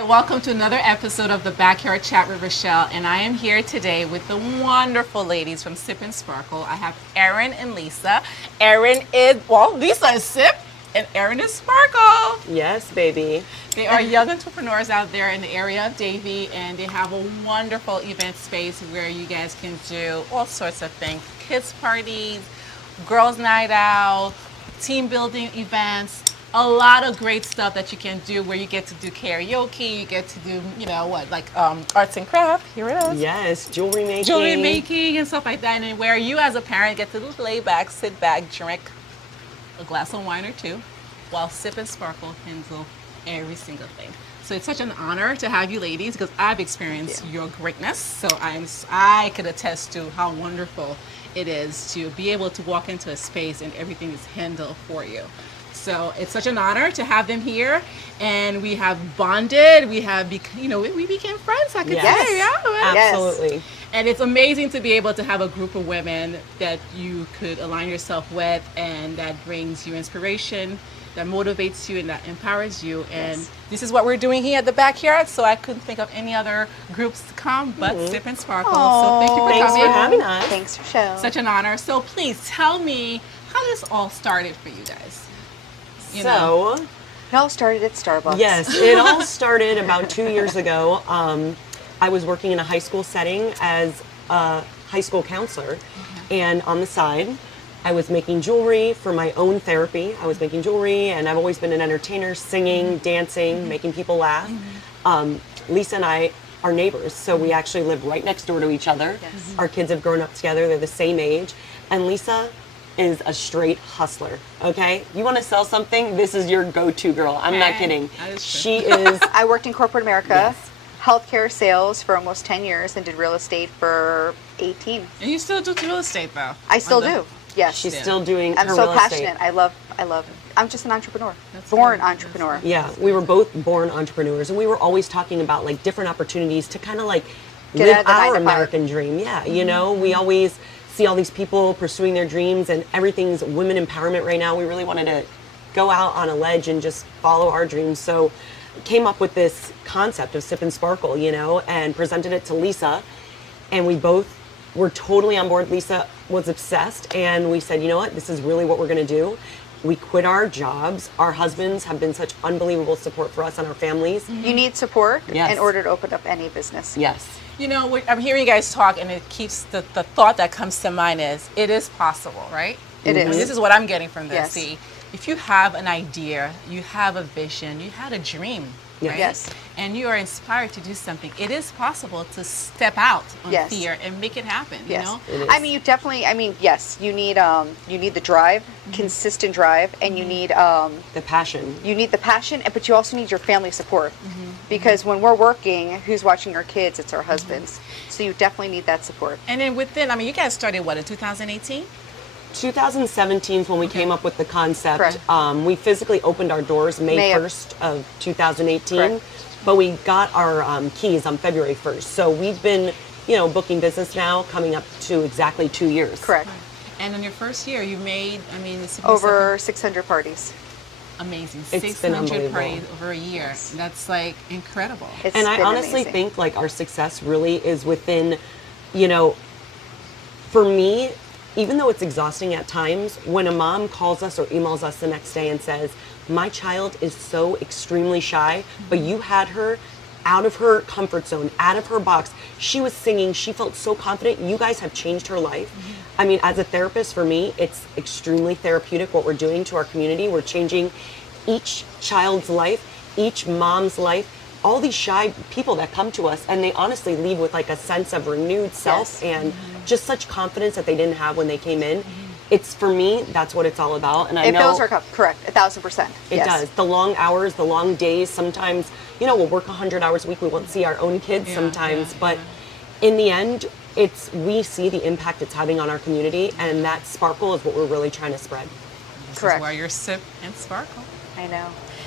Hi, welcome to another episode of the Backyard Chat with Rochelle, and I am here today with the wonderful ladies from Sip and Sparkle. I have Erin and Lisa. Lisa is Sip, and Erin is Sparkle. Yes, baby. They are young entrepreneurs out there in the area of Davie, and they have a wonderful event space where you guys can do all sorts of things. Kids parties, girls night out, team building events. A lot of great stuff that you can do where you get to do karaoke, you get to do, arts and craft. Here it is. Yes, jewelry making. Jewelry making and stuff like that. And where you as a parent get to lay back, sit back, drink a glass of wine or two while Sip and Sparkle handle every single thing. So it's such an honor to have you ladies because I've experienced your greatness. So I could attest to how wonderful it is to be able to walk into a space and everything is handled for you. So it's such an honor to have them here, and we have bonded. We became friends. I could say, yeah, absolutely. And it's amazing to be able to have a group of women that you could align yourself with, and that brings you inspiration, that motivates you, and that empowers you. And this is what we're doing here at the Backyard. So I couldn't think of any other groups to come but Sip and Sparkle. So thank you for Thanks coming. for having us. Thanks, Rochelle. Such an honor. So please tell me how this all started for you guys. It all started at Starbucks. Yes, it all started about 2 years ago. I was working in a high school setting as a high school counselor, and on the side, I was making jewelry for my own therapy. I was making jewelry, and I've always been an entertainer, singing, dancing, making people laugh. Lisa and I are neighbors, so we actually live right next door to each other. Yes. Our kids have grown up together. They're the same age, and Lisa is a straight hustler, okay? You want to sell something, this is your go-to girl. I'm not kidding. She is... I worked in corporate America, healthcare sales for almost 10 years, and did real estate for 18. And you still do real estate, though? I still do, yes. She's still doing I'm her so real passionate. estate. I love it. I'm just an entrepreneur. That's Born good. entrepreneur. Yeah, we were both born entrepreneurs, and we were always talking about like different opportunities to kind of like Get live out of the 9 our to 5. American dream. Yeah, you know, we always see all these people pursuing their dreams, and everything's women empowerment right now. We really wanted to go out on a ledge and just follow our dreams. So came up with this concept of Sip and Sparkle, you know, and presented it to Lisa, and we both were totally on board. Lisa was obsessed, and we said, you know what, this is really what we're going to do. We quit our jobs. Our husbands have been such unbelievable support for us and our families. You need support Yes. in order to open up any business. Yes. You know, I'm hearing you guys talk, and it keeps the thought that comes to mind is it is possible, right? It And is. this is what I'm getting from this. Yes. See, if you have an idea, you have a vision, you had a dream, Yes. right? Yes. And you are inspired to do something. It is possible to step out on Yes. fear and make it happen. Yes. You know. It is. I mean, yes, you need the drive, consistent drive, and you need The passion. the passion, but you also need your family support. Because when we're working, who's watching our kids? It's our husbands. So you definitely need that support. And then you guys started what in 2018? 2017 is when we came up with the concept. Correct. We physically opened our doors May May of- 1st of 2018, Correct. but we got our keys on February 1st. So we've been, booking business now coming up to exactly 2 years. Correct. And in your first year, you made, it's Over 600 parties. amazing. It's been 600 unbelievable. parties over a year. That's like incredible. It's And I been honestly amazing. think like our success really is within, for me, even though it's exhausting at times, when a mom calls us or emails us the next day and says, my child is so extremely shy, but you had her out of her comfort zone, out of her box. She was singing. She felt so confident. You guys have changed her life. I mean, as a therapist, for me, it's extremely therapeutic what we're doing to our community. We're changing each child's life, each mom's life, all these shy people that come to us, and they honestly leave with like a sense of renewed self Yes. and just such confidence that they didn't have when they came in. It's, for me, that's what it's all about. And I It know fills our cup. Correct. 1,000%. it Yes. does. The long hours, the long days. Sometimes, we'll work 100 hours a week. We won't see our own kids sometimes. But in the end, we see the impact it's having on our community. And that sparkle is what we're really trying to spread. This Correct. is why you're Sip and Sparkle. I know.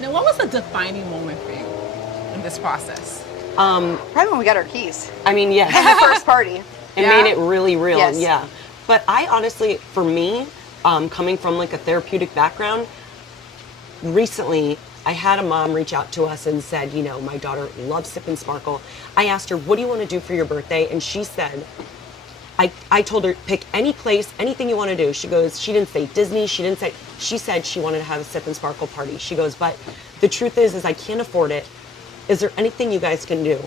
Now, what was the defining moment for you in this process? Probably when we got our keys. I mean, yes. The first party. It Yeah? made it really real. Yes. Yeah. But I honestly, for me, coming from like a therapeutic background, recently I had a mom reach out to us and said, you know, my daughter loves Sip and Sparkle. I asked her, what do you want to do for your birthday? And she said, I told her, pick any place, anything you want to do. She goes, she didn't say Disney. She said she wanted to have a Sip and Sparkle party. She goes, but the truth is I can't afford it. Is there anything you guys can do?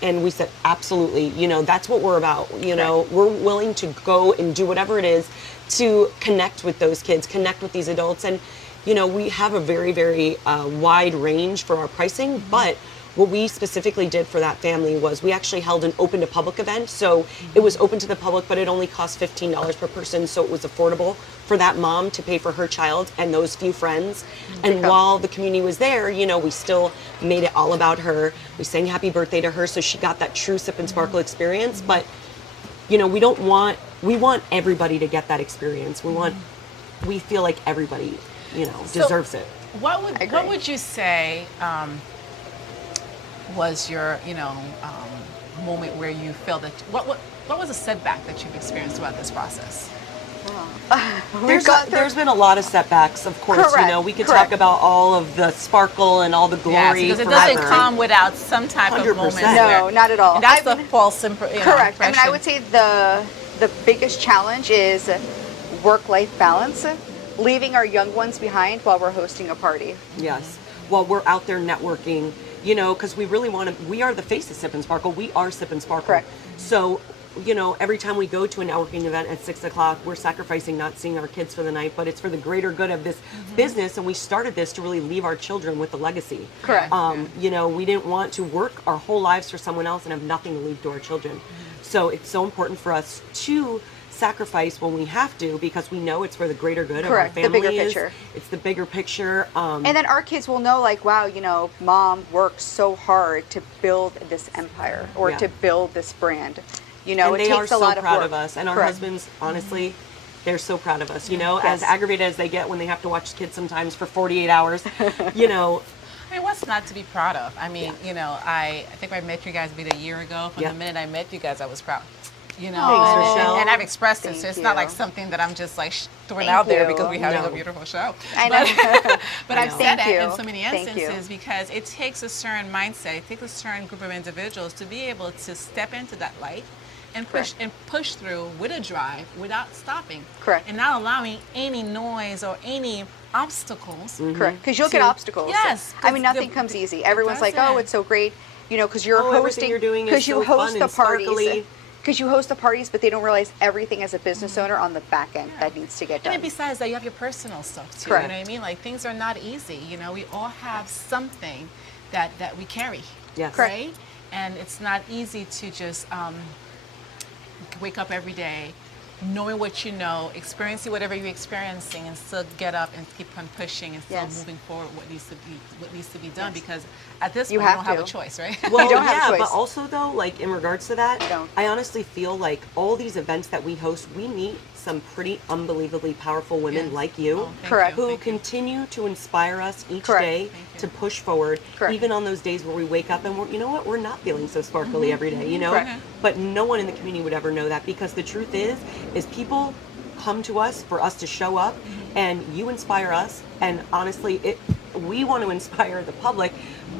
And we said, absolutely. You know, that's what we're about. You know, we're willing to go and do whatever it is to connect with those kids, connect with these adults. And, you know, we have a very, very wide range for our pricing, but what we specifically did for that family was we actually held an open to public event. So it was open to the public, but it only cost $15 per person. So it was affordable for that mom to pay for her child and those few friends. And while the community was there, you know, we still made it all about her. We sang happy birthday to her. So she got that true Sip and Sparkle experience. But, you know, we want everybody to get that experience. We feel like everybody, you know, deserves it. What would you say, was your, you know, moment where you felt that, what was a setback that you've experienced throughout this process? There's been a lot of setbacks, of course. You know, we could talk about all of the sparkle and all the glory. Yes, because it doesn't come without some type 100%. of moment. No, not at all. And that's the false impression. Correct. I mean, I would say the biggest challenge is work-life balance, leaving our young ones behind while we're hosting a party. Yes. While we're out there networking, you know, because we really we are the face of Sip and Sparkle. We are Sip and Sparkle. Correct. So, you know, every time we go to a networking event at 6 o'clock, we're sacrificing not seeing our kids for the night, but it's for the greater good of this business. And we started this to really leave our children with a legacy. Correct. You know, we didn't want to work our whole lives for someone else and have nothing to leave to our children. So it's so important for us to sacrifice when we have to, because we know it's for the greater good of our families. The bigger picture. It's the bigger picture. And then our kids will know, like, wow, you know, mom worked so hard to build this empire or to build this brand. You know, and it they takes are a lot so of proud work. of us. And our husbands, honestly, they're so proud of us. You know, as aggravated as they get when they have to watch kids sometimes for 48 hours, you know. I mean, what's not to be proud of? I mean, you know, I think I met you guys maybe a year ago. From the minute I met you guys, I was proud. You know, Thanks, Rochelle. and I've expressed it, Thank so it's you. not like something that I'm just like throwing Thank out there you. because we're having No. a beautiful show. I know. But I've said Thank that you. in so many Thank you. instances because it takes a certain mindset, it takes a certain group of individuals to be able to step into that light and push through with a drive without stopping. Correct. And not allowing any noise or any obstacles. Correct. Because you'll get obstacles. Yes, I mean, 'cause nothing the- comes easy. Everyone's like, doesn't. oh, it's so great. You know, because you're everything hosting. you're doing is Because you so host fun the and parties. sparkly. Because you host the parties, but they don't realize everything as a business owner on the back end that needs to get And done. then besides that, you have your personal stuff too. Correct. You know what I mean? Like things are not easy. You know, we all have something that we carry. Yes. Right? And it's not easy to just wake up every day knowing what you know, experiencing whatever you're experiencing, and still get up and keep on pushing and still moving forward what needs to be done. Because at this point, you don't have a choice, right? Well, You don't have a yeah, choice. but also though, like in regards to that, don't. I honestly feel like all these events that we host, we meet some pretty unbelievably powerful women Yes. like you, Oh, thank Correct. you, who thank you. continue to inspire us each Correct. day Thank you. to push forward, Correct. even on those days where we wake up and we're, you know what, we're not feeling so sparkly every day, you know. Correct. But no one in the community would ever know that, because the truth is people come to us for us to show up, and you inspire us, and honestly we want to inspire the public,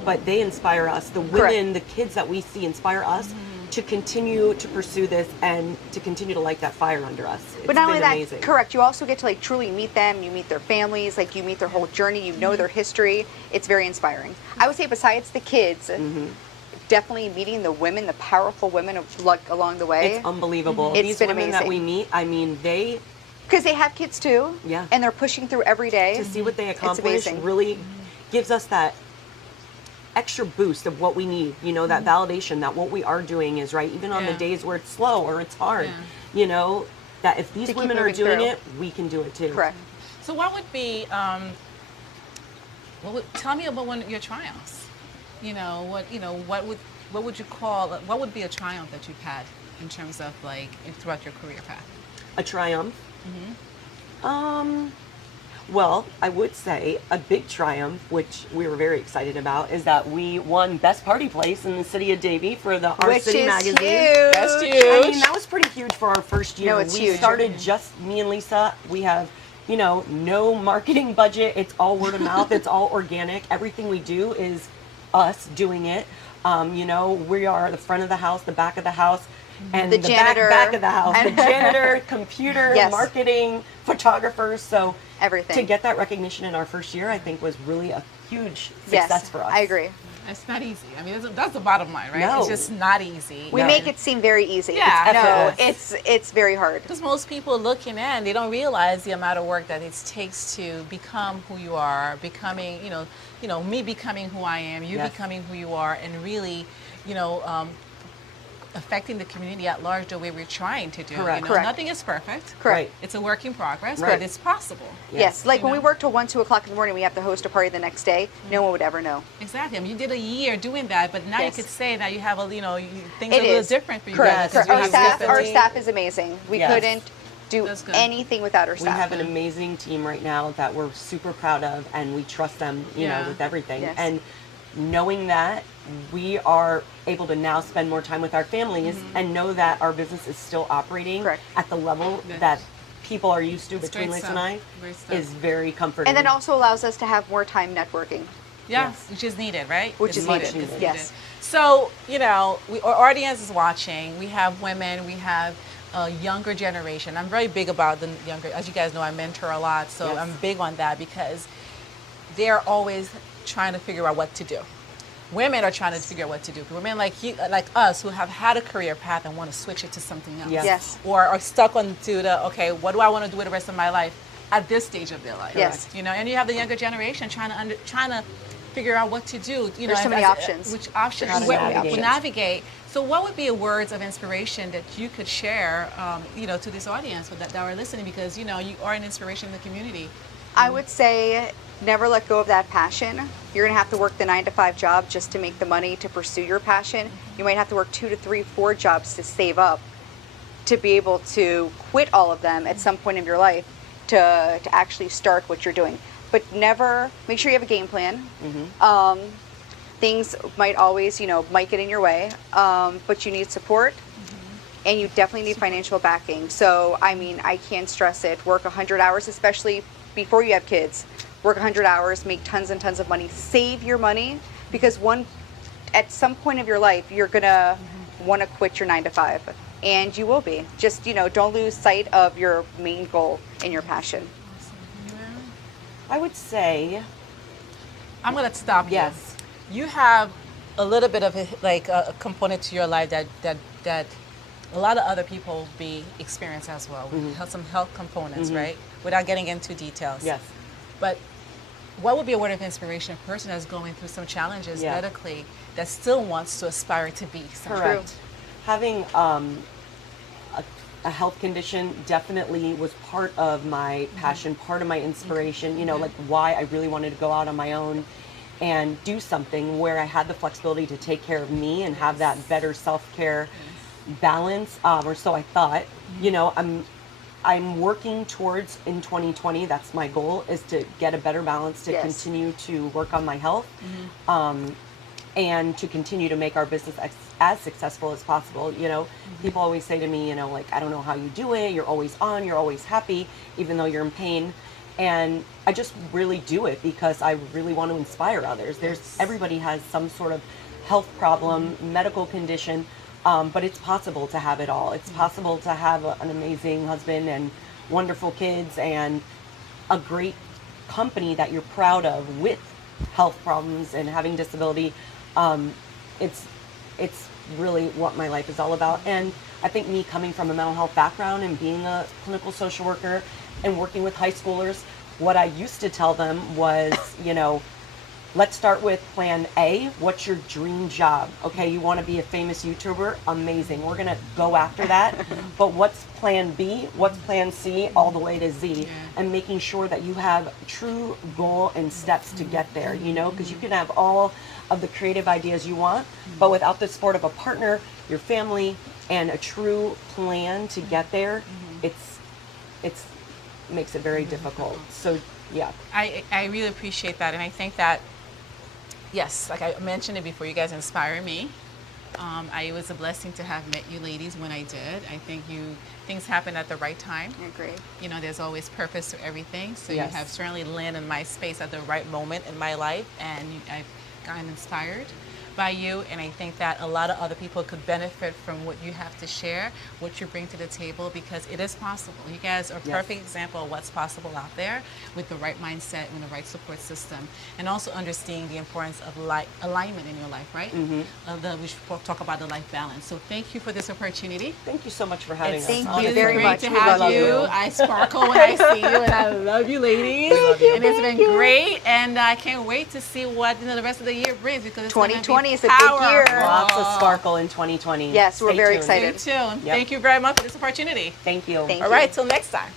but they inspire us. The women, the kids that we see inspire us to continue to pursue this and to continue to light that fire under us. But not only been that, amazing. correct, you also get to like truly meet them, you meet their families, like you meet their whole journey, you know their history. It's very inspiring. I would say besides the kids, definitely meeting the women, the powerful women of, like, along the way. It's unbelievable. It's These been women that amazing. we meet, I mean, they, Because they have kids too. Yeah. And they're pushing through every day. to see what they It's accomplish amazing. really gives us that extra boost of what we need, you know, that validation that what we are doing is right, even on the Yeah. days where it's slow or it's hard, Yeah. you know, that if these To keep women are moving doing through. it, we can do it too. Correct. So what would be, tell me about one of your triumphs. What would you call, what would be a triumph that you've had in terms of like throughout your career path? A triumph? Well, I would say a big triumph, which we were very excited about, is that we won Best Party Place in the city of Davie for the Our Which City is magazine. huge. That's I huge. mean, that was pretty huge for our first year. No, it's we huge. started just me and Lisa. We have no marketing budget. It's all word of mouth. It's all organic. Everything we do is us doing it. We are the front of the house, the back of the house, and The the janitor. back of the house. The janitor, computer, Yes. marketing, photographers. So Everything. to get that recognition in our first year, I think was really a huge success Yes, for us. I agree. It's not easy. I mean, that's the bottom line, right? No. It's just not easy. We make it seem very easy. Yeah. No, Effortless. it's very hard. Because most people looking in, they don't realize the amount of work that it takes to become who you are, becoming, me becoming who I am, you Yes. becoming who you are, and really, affecting the community at large the way we're trying to do. Correct. Correct. Nothing is perfect. Correct. Right. It's a work in progress, Right. but it's possible. Yes, like You when we know? work till 1, 2 o'clock in the morning, we have to host a party the next day. No one would ever know. Exactly. I mean, you did a year doing that, but now Yes. you could say that you have things It are a little is. different for you Correct. guys. Correct. because Our you have staff, our really- staff is amazing. We Yes. couldn't do That's good. anything without our We staff. have an amazing team right now that we're super proud of, and we trust them, Yeah. with everything. Yes. And knowing that, we are able to now spend more time with our families and know that our business is still operating Correct. at the level Yes. that people are used to It's between great Lisa and I stuff. Great stuff. is very comforting. And then also allows us to have more time networking. Yeah, Yes. which is needed, right? Which It's is much needed. needed. Yes. So, our audience is watching. We have women, we have a younger generation. I'm very big about the younger, as you guys know, I mentor a lot, so Yes. I'm big on that because they're always trying to figure out what to do. Women are trying to figure out what to do. Women like us who have had a career path and want to switch it to something else. Yes. Yes. Or are stuck onto okay, what do I want to do with the rest of my life at this stage of their life? Yes. And you have the younger generation trying to figure out what to do. There's so many options. Which options? How to where- navigate. navigate. So, what would be a words of inspiration that you could share, to this audience that are listening? Because you are an inspiration in the community. I would say never let go of that passion. You're going to have to work the 9 to 5 job just to make the money to pursue your passion. You might have to work 2 to 3, 4 jobs to save up to be able to quit all of them at some point in your life to actually start what you're doing. But never, make sure you have a game plan. Things might always, might get in your way, but you need support. And you definitely need financial backing. So, I can't stress it. Work 100 hours, especially before you have kids. Work 100 hours, make tons and tons of money. Save your money because at some point of your life, you're going to want to quit your 9 to 5. And you will be. Just, don't lose sight of your main goal and your passion. I would say, I'm going to stop you. yes, You have a little bit of a component to your life that a lot of other people be experienced as well. Have some health components, right? Without getting into details. yes. But what would be a word of inspiration a person that's going through some challenges Yeah. medically that still wants to aspire to be something? Correct. Having a health condition definitely was part of my passion, part of my inspiration, like why I really wanted to go out on my own and do something where I had the flexibility to take care of me and have that better self-care balance, or so I thought. I'm working towards in 2020, that's my goal, is to get a better balance, to Yes. continue to work on my health, and to continue to make our business as successful as possible. People always say to me, I don't know how you do it. You're always on, you're always happy, even though you're in pain. And I just really do it because I really want to inspire others. Everybody has some sort of health problem, medical condition, but it's possible to have it all. It's possible to have an amazing husband and wonderful kids and a great company that you're proud of with health problems and having disability. It's really what my life is all about. And I think me coming from a mental health background and being a clinical social worker and working with high schoolers, what I used to tell them was, let's start with plan A. What's your dream job? Okay, you want to be a famous YouTuber? Amazing. We're going to go after that. But what's plan B? What's plan C? All the way to Z. And making sure that you have true goal and steps to get there, because you can have all of the creative ideas you want, but without the support of a partner, your family, and a true plan to get there, it's makes it very difficult. So, yeah. I really appreciate that, and I think that, yes, like I mentioned it before, you guys inspire me. It was a blessing to have met you ladies when I did. I think things happen at the right time. I agree. You know, there's always purpose to everything. So Yes. you have certainly landed in my space at the right moment in my life, and I've gotten inspired by you, and I think that a lot of other people could benefit from what you have to share, what you bring to the table, because it is possible. You guys are a Yes. perfect example of what's possible out there with the right mindset and the right support system, and also understanding the importance of alignment in your life, right? We should talk about the life balance. So thank you for this opportunity. Thank you so much for having us. Thank you honestly. very Great much. to We have love you. you. I sparkle when I see you, and I love you, ladies. And it's been great, and I can't wait to see what the rest of the year brings, because it's gonna be 2020 is a big year. Lots of sparkle in 2020. Yes, we're Stay very tuned. excited. Stay tuned. Yep. Thank you very much for this opportunity. Thank you. Thank All you. right, till next time.